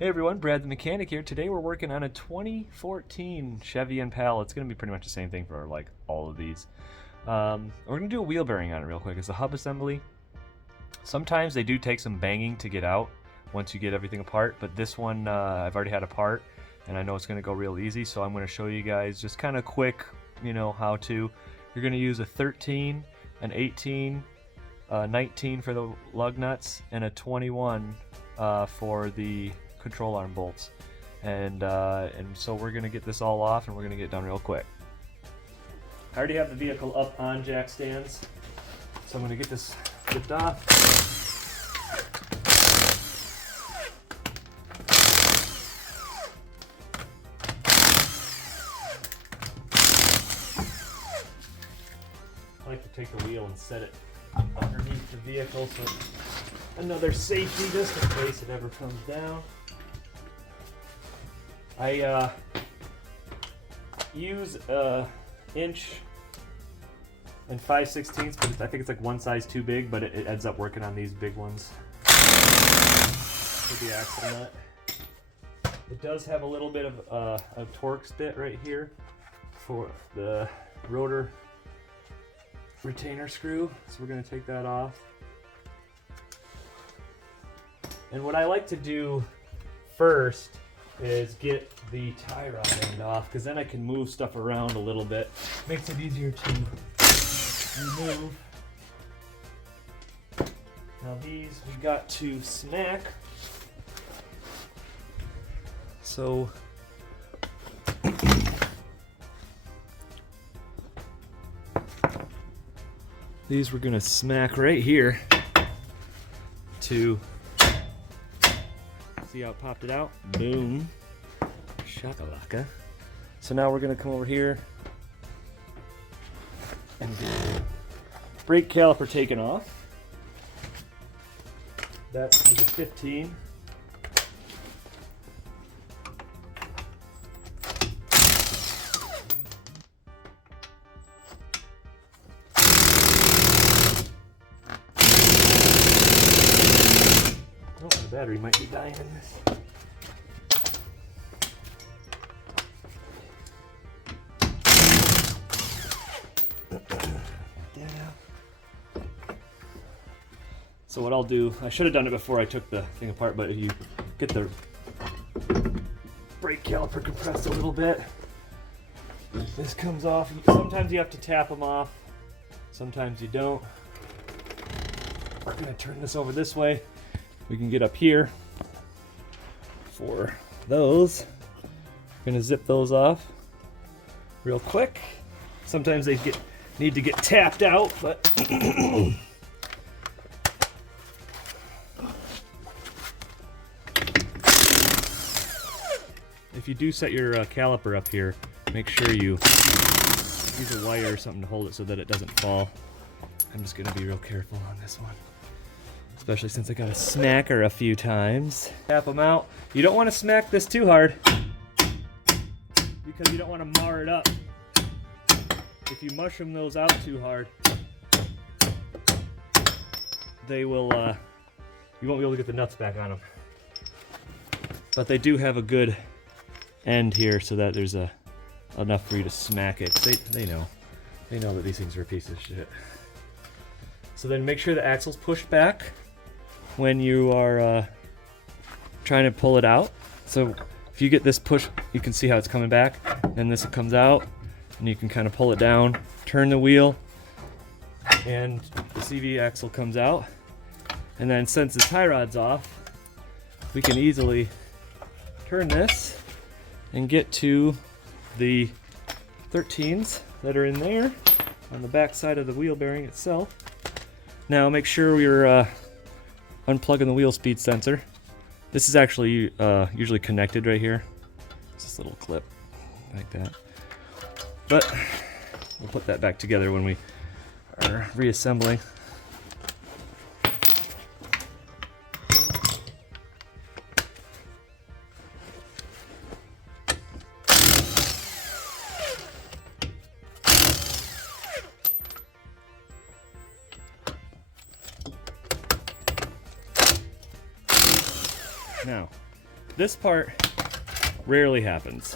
Hey everyone, Brad the Mechanic here. Today we're working on a 2014 Chevy Impala. It's going to be pretty much the same thing for like all of these. We're going to do a wheel bearing on it real quick. It's a hub assembly. Sometimes they do take some banging to get out once you get everything apart, but this one I've already had apart and I know it's going to go real easy, so I'm going to show you guys just kind of quick, how to. You're going to use a 13, an 18, 19 for the lug nuts, and a 21 for the control arm bolts, and so we're gonna get this all off and we're gonna get it done real quick. I already have the vehicle up on jack stands, so I'm gonna get this zipped off. I like to take the wheel and set it underneath the vehicle so another safety just in case it ever comes down. I use inch and 5/16, but I think it's like one size too big, but it ends up working on these big ones for the axle nut. It does have a little bit of a Torx bit right here for the rotor retainer screw, so we're going to take that off. And what I like to do first is get the tie rod end off, because then I can move stuff around a little bit. Makes it easier to remove. Now these we got to smack. So these we're gonna smack right here to see how it popped it out? Boom. Shakalaka. So now we're going to come over here and get the brake caliper taken off. That's for the 15. Oh, the battery might be dying in this. So what I'll do, I should have done it before I took the thing apart, but if you get the brake caliper compressed a little bit, this comes off. Sometimes you have to tap them off, sometimes you don't. We're going to turn this over this way. We can get up here for those. We're going to zip those off real quick. Sometimes they need to get tapped out, but if you do set your caliper up here, make sure you use a wire or something to hold it so that it doesn't fall. I'm just going to be real careful on this one, especially since I got to smack her a few times. Tap them out. You don't want to smack this too hard because you don't want to mar it up. If you mushroom those out too hard, they will, you won't be able to get the nuts back on them. But they do have a good end here so that there's enough for you to smack it. They know that these things are a piece of shit. So then make sure the axle's pushed back when you are trying to pull it out. So if you get this push, you can see how it's coming back, and this comes out, and you can kind of pull it down, turn the wheel, and the CV axle comes out. And then since the tie rod's off, we can easily turn this and get to the 13s that are in there on the back side of the wheel bearing itself. Now make sure you're unplugging the wheel speed sensor. This is actually usually connected right here. It's this little clip like that. But we'll put that back together when we are reassembling. Now, this part rarely happens,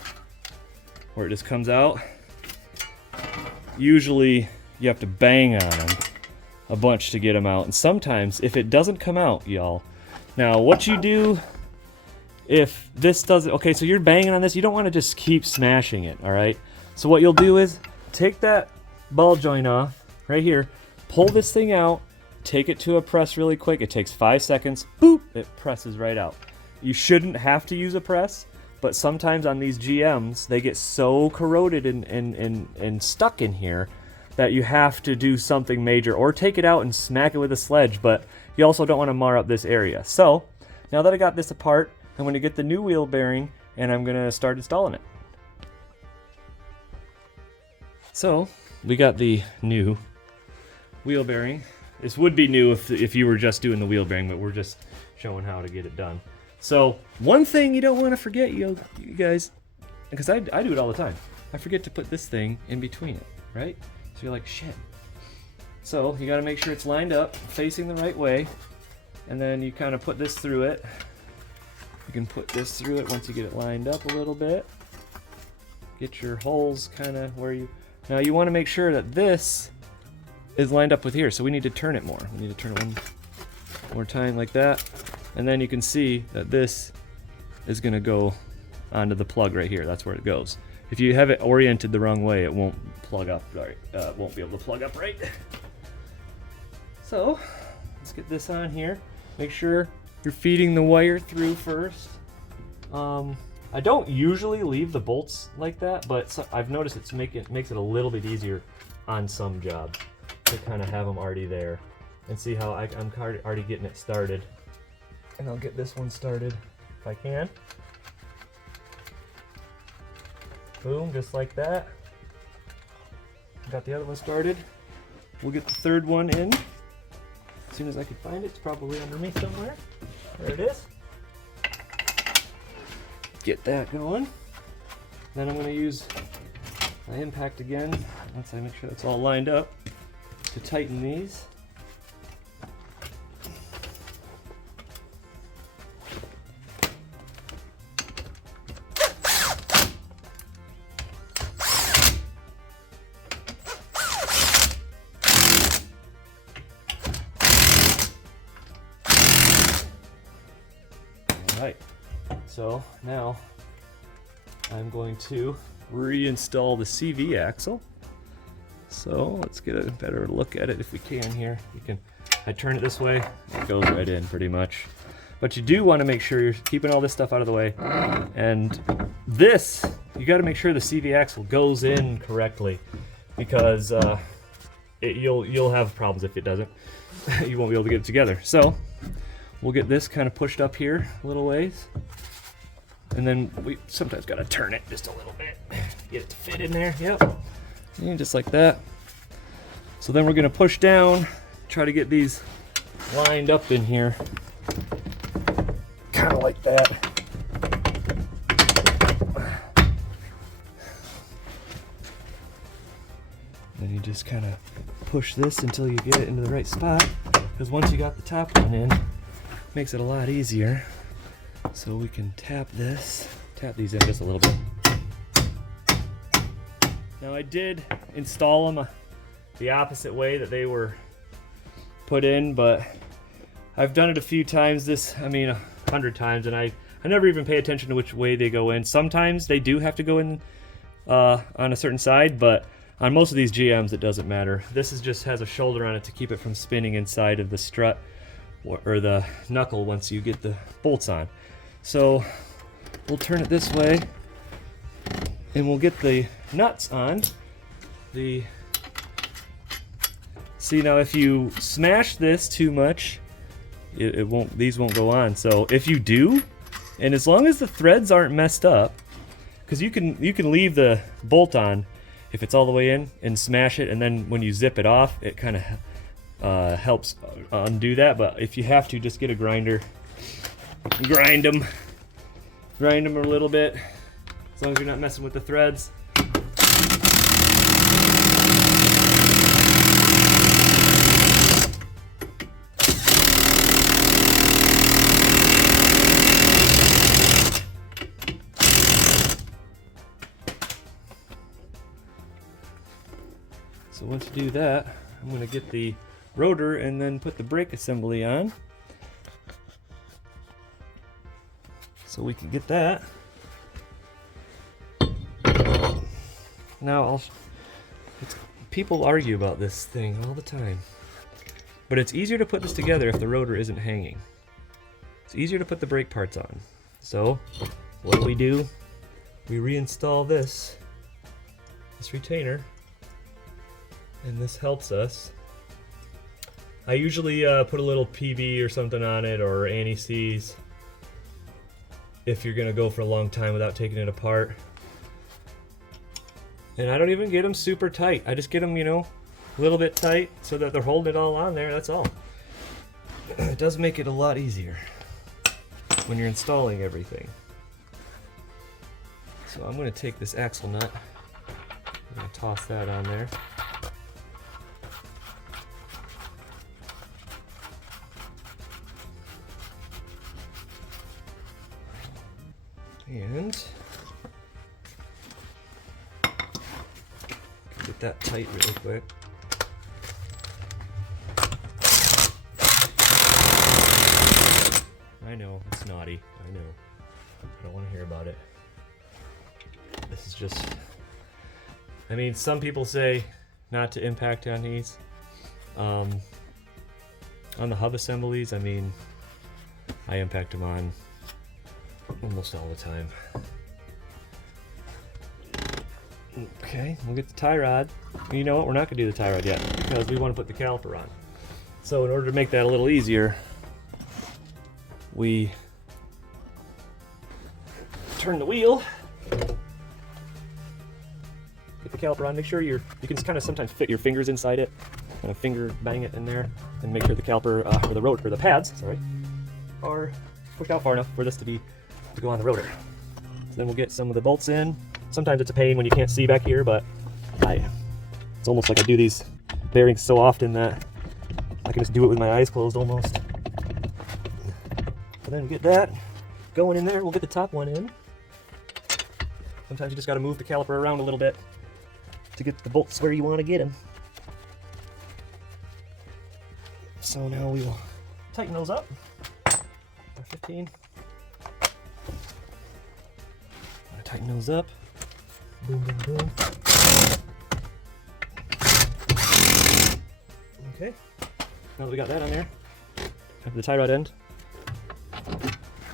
where it just comes out. Usually you have to bang on them a bunch to get them out, and sometimes if it doesn't come out, y'all, now what you do if this doesn't, okay, so you're banging on this, you don't want to just keep smashing it, all right? So what you'll do is take that ball joint off right here, pull this thing out, take it to a press really quick. It takes 5 seconds, boop, it presses right out. You shouldn't have to use a press, but sometimes on these GMs, they get so corroded and stuck in here that you have to do something major, or take it out and smack it with a sledge, but you also don't want to mar up this area. So now that I got this apart, I'm going to get the new wheel bearing and I'm going to start installing it. So we got the new wheel bearing. This would be new if you were just doing the wheel bearing, but we're just showing how to get it done. So one thing you don't want to forget, you guys, because I do it all the time, I forget to put this thing in between it, right? So you're like, shit. So you got to make sure it's lined up, facing the right way, and then you kind of put this through it. You can put this through it once you get it lined up a little bit. Get your holes kind of where you... Now you want to make sure that this is lined up with here, so we need to turn it more. We need to turn it one more time like that. And then you can see that this is going to go onto the plug right here. That's where it goes. If you have it oriented the wrong way, it won't plug up right. Won't be able to plug up right. So let's get this on here. Make sure you're feeding the wire through first. I don't usually leave the bolts like that, but I've noticed it makes it a little bit easier on some jobs to kind of have them already there. And see how I'm already getting it started. And I'll get this one started if I can. Boom, just like that. Got the other one started. We'll get the third one in as soon as I can find it. It's probably under me somewhere. There it is. Get that going. Then I'm going to use my impact again, once I make sure it's all lined up, to tighten these. Alright, so now I'm going to reinstall the CV axle. So let's get a better look at it if we can here. I turn it this way, it goes right in pretty much. But you do want to make sure you're keeping all this stuff out of the way. And this, you got to make sure the CV axle goes in correctly, because you'll have problems if it doesn't. You won't be able to get it together. So we'll get this kind of pushed up here a little ways. And then we sometimes got to turn it just a little bit. Get it to fit in there, yep. And just like that. So then we're going to push down, try to get these lined up in here. Kind of like that. Then you just kind of push this until you get it into the right spot. Because once you got the top one in, it makes it a lot easier. So we can tap these in just a little bit. Now I did install them the opposite way that they were put in, but I've done it a few times, 100 times, and I never even pay attention to which way they go in. Sometimes they do have to go in on a certain side, but on most of these GMs it doesn't matter. This just has a shoulder on it to keep it from spinning inside of the strut or the knuckle once you get the bolts on. So we'll turn it this way and we'll get the nuts on. See, now if you smash this too much, these won't go on. So if you do, and as long as the threads aren't messed up, because you can leave the bolt on if it's all the way in and smash it, and then when you zip it off, it kind of helps undo that. But if you have to, just get a grinder. Grind them a little bit, as long as you're not messing with the threads. So once you do that, I'm going to get the rotor and then put the brake assembly on. So we can get that. Now people argue about this thing all the time. But it's easier to put this together if the rotor isn't hanging. It's easier to put the brake parts on. So what do? We reinstall this retainer, and this helps us. I usually put a little PV or something on it, or anti-seize, if you're gonna go for a long time without taking it apart. And I don't even get them super tight. I just get them, a little bit tight so that they're holding it all on there, that's all. It does make it a lot easier when you're installing everything. So I'm going to take this axle nut, I'm going to toss that on there. And get that tight really quick. I know, it's naughty. I know. I don't want to hear about it. This is just... I mean, some people say not to impact on these. On the hub assemblies, I mean, I impact them on almost all the time. Okay, we'll get the tie rod. You know what, we're not going to do the tie rod yet because we want to put the caliper on. So in order to make that a little easier, we turn the wheel, get the caliper on, make sure you can kind of sometimes fit your fingers inside it, kind of finger bang it in there, and make sure the caliper, or the rotor, or the pads, sorry, are pushed out far enough for this to go on the rotor. So then we'll get some of the bolts in. Sometimes it's a pain when you can't see back here, but it's almost like I do these bearings so often that I can just do it with my eyes closed almost. So then we get that going in there. We'll get the top one in. Sometimes you just got to move the caliper around a little bit to get the bolts where you want to get them. So now we will tighten those up. 15. Tighten those up. Boom, boom, boom. Okay. Now that we got that on there, have the tie rod end.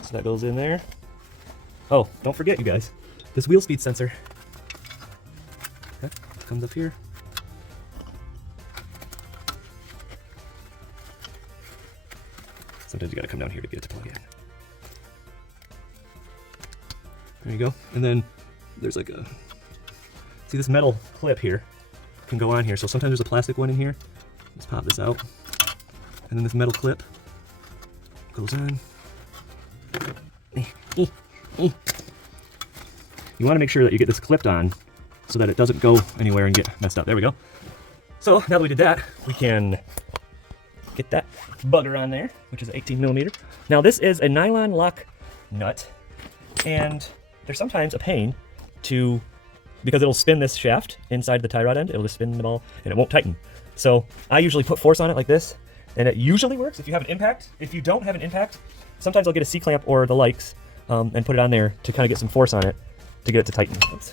So that goes in there. Oh, don't forget, you guys, this wheel speed sensor. Okay, comes up here. Sometimes you gotta come down here to get it to plug in. There you go. And then there's like a, see this metal clip here can go on here. So sometimes there's a plastic one in here. Let's pop this out. And then this metal clip goes on. You want to make sure that you get this clipped on so that it doesn't go anywhere and get messed up. There we go. So now that we did that, we can get that bugger on there, which is 18 millimeter. Now this is a nylon lock nut, and they're sometimes a pain because it'll spin this shaft inside the tie rod end. It'll just spin the ball and it won't tighten. So I usually put force on it like this, and it usually works if you have an impact. If you don't have an impact, sometimes I'll get a C-clamp or the likes and put it on there to kind of get some force on it to get it to tighten. Oops.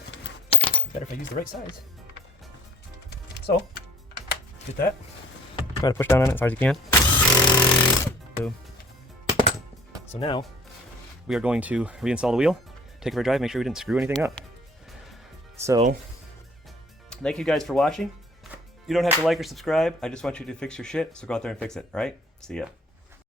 Better if I use the right size. So, get that. Try to push down on it as hard as you can. Boom. So now, we are going to reinstall the wheel, take it for a drive, make sure we didn't screw anything up. So, thank you guys for watching. You don't have to like or subscribe. I just want you to fix your shit, so go out there and fix it, alright? See ya.